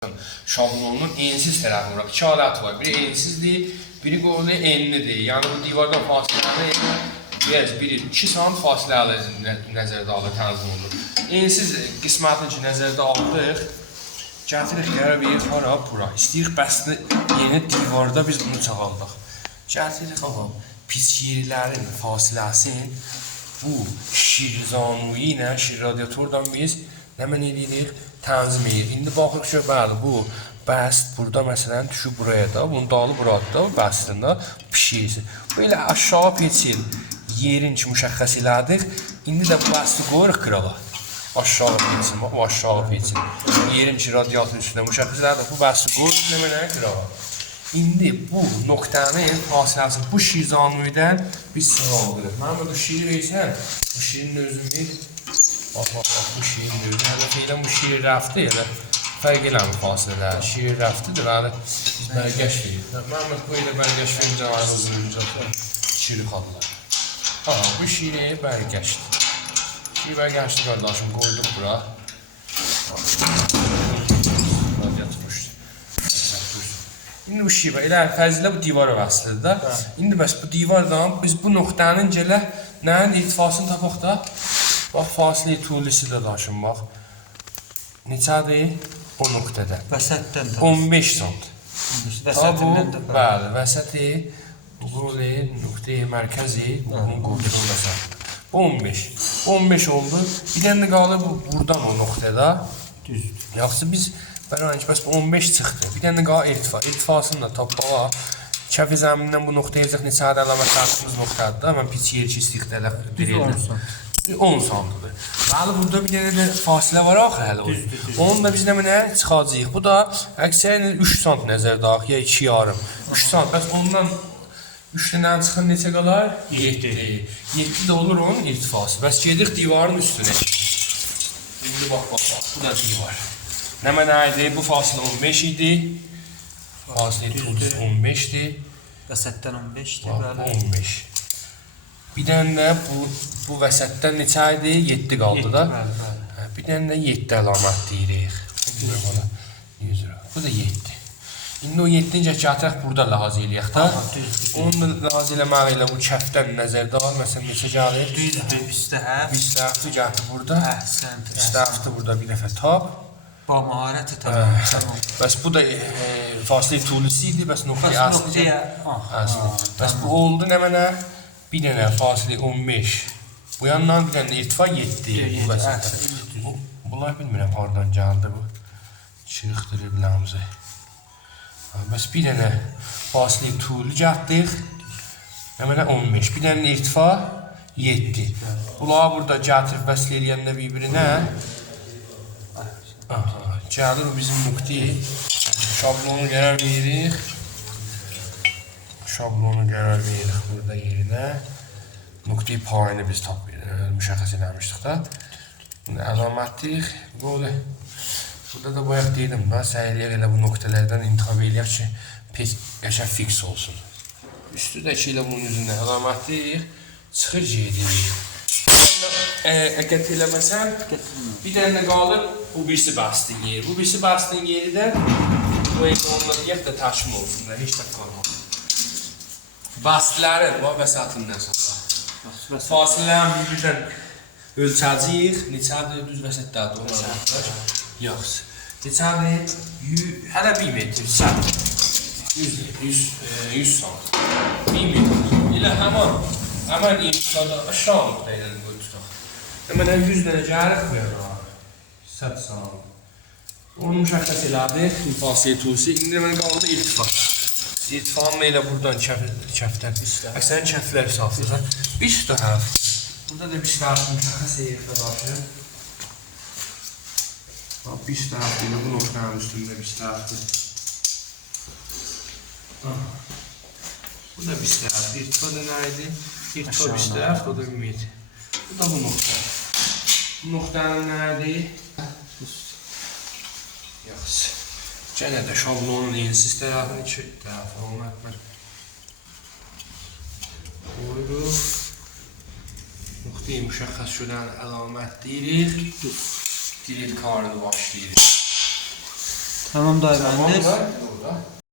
Şablonun ensiz tərəfi var. İki alət var. Biri ensizdir, biri qolu enlidir. Yəni bu divardan fasiləli biraz biri 2 sm fasiləli nəzərdə alır, tənzim olunur. Ensiz qismətini nəzərdə aldıq. Gətirik qərar veririk hara bura. İstəyirik bəsli yeni divarda biz bunu çağaldıq. Gətirik pis yerlərin fasiləsini bu şirzanui ilə şir radiatordan biz nəmən edirik? Tənzim edir. İndi baxırıq ki, bəli, bu bəst burada məsələn düşür buraya da, bunun dalı buradır da, bəstində pişirsin. Belə aşağı peçil yerin ki, müşəxəs elədik. İndi də bu bəsti qoyuruq qırala. Aşağı peçil, bu aşağı peçil. Yerin ki, radiatın üstündə müşəxəs elədik, bu bəsti qoyuruq nəmənə qırala. İndi bu nöqtənin fasiləsini bu şirzanuydən biz sığaldırıq. Mən burada şiir eysən, bu şiirin özünü Bak bu şiirin özü. Hələ bu şiir rəfti elə fərq eləmir fasilələr. Şiir rəftidir, hələ biz bərgəş veririk. Məhəmməd bu ilə bərgəş verincə ayrılır, şiiri qadılar. Bu şiiri bərgəşdir. Şiir bərgəşdir qardaşım, qoyduq bura. İndi bu şiir, elə fərzilə bu divara vəslidir da. İndi bəs bu divardan biz bu nöqtənin gələ nəyin irtifasını tapaq da? Bax, fasilə tulisi də daşın, bax. Neçədir? O nöqtədə. Vəsətdən də. 15 sm. Vəsətindən də. Bəli, vəsəti, bu nöqtəyi, mərkəzi, bunun qovduğun vəsət. 15. 15 oldu. Bir dənə qalır buradan o nöqtədə. Düzdür. Yaxşı, biz bəs bu 15 çıxdı. Bir dənə qalır irtifa. İrtifasını da tapmağa. Kəfi zəmindən bu nöqtəyə yazıq neçə əlamət tartışımız nöqtədir da. Mən pis yer ki, istiqdə verildim. 10 santıdır. Bəli, burada bir dənə də fasilə var axı hələ. Onun da biz nəmənə çıxacağıq. Bu da əksəriyyən 3 sant nəzərdə alaq, ya 2,5. 3 sant. Bəs ondan 3 dənənin çıxın neçə qalar? 7. 7 də olur onun irtifası. Bəs gedirik divarın üstünə. İndi bax, bu da divar. Nəmənə idi? Bu fasilə 15 idi. Fasilə 15-dir. Vəsətdən 15-dir. 15. Bir dənə də bu vəsətdən neçə idi? 7 qaldı da. Bir dənə də 7 əlamət deyirik. Bu da 7. İndi o 7-ni gətirək burada lahaz eləyək da. Onu da lahaz eləmək ilə bu kəfdən nəzərdə al. Məsələn, neçə gəlir? Düzdür, üstəhəf. Üstəhəfli gətir burada. Üstəhəfli burada bir dəfə tap. Ba maharəti tamam. Bəs bu da fasilə tulisi idi. Bəs nöqtəyə əsli. Bəs bu oldu nə mənə? Bir dənə fasilə 15. Bu yandan bir dənə irtifa 7. Bu vəsətdə. Bunlar bilmirəm haradan gəldi bu. Çırıqdırır biləmizə. Bəs bir dənə fasilə tulu gəldik. Mənə 15. Bir dənə irtifa 7. Bunları burada gətirib vəsl eləyəndə bir-birinə. Gəlir o bizim nöqtəyə. Şablonu qərar veririk. Şablonu qərar veririk burada yerinə. Nöqtəyi payını biz müşəxəs eləmişdik da. Bunu əlamətdik. Burada da bayaq deydim da, səhiyyə elə bu nöqtələrdən intixab eləyək ki, qəşəng fiks olsun. Üstüdəki ilə bunun üzründə əlamətdik. Çıxır gedirik. Əgət eləməsən, bir dənə qalır, bu birisi bəstin yeri. Bu birisi bəstin yeri də bu onunla deyək də təşkim olsun da, heç də qalmaq. Bəstlərin var vəsətindən sonra. Fasilərin bir-birdən ölçəcəyik. Neçədir? Düz vəsətdədir. Yaxşı. Neçədir? Hələ 1 metr. 100 sant. 1 metr. Elə həmən irtifada aşağı nöqtə ilə qoy tutaq. Həmən 100 dənə gəlirik qoyaq. 100 sant. Onu müşəxəs elədik. Fasilə tulisi. İndi mən qaldı irtifa. İrtifanla elə buradan kəfdən. Əksərin kəflər salsın. Bir üstəhəf. Burada da bir üstəhəf müşəxəs eləyək daşır. Bir üstəhəf deyil, bu nöqtənin üstündə bir üstəhəfdir. Bu da bir üstəhəf. İrtifa da nə idi? İrtifa bir üstəhəf, o da 1 metr. Bu da bu nöqtə. Bu nöqtənin nə idi? Yaxşı. Gənə də şablonun ensiz tərəfini 2 tərəfə olmaq. Qoyuruq. Nöqtəyi müşəxəs şudan əlamət deyirik. Direkt karını başlayırıq. Tamam dayı, mühendis. Tamam da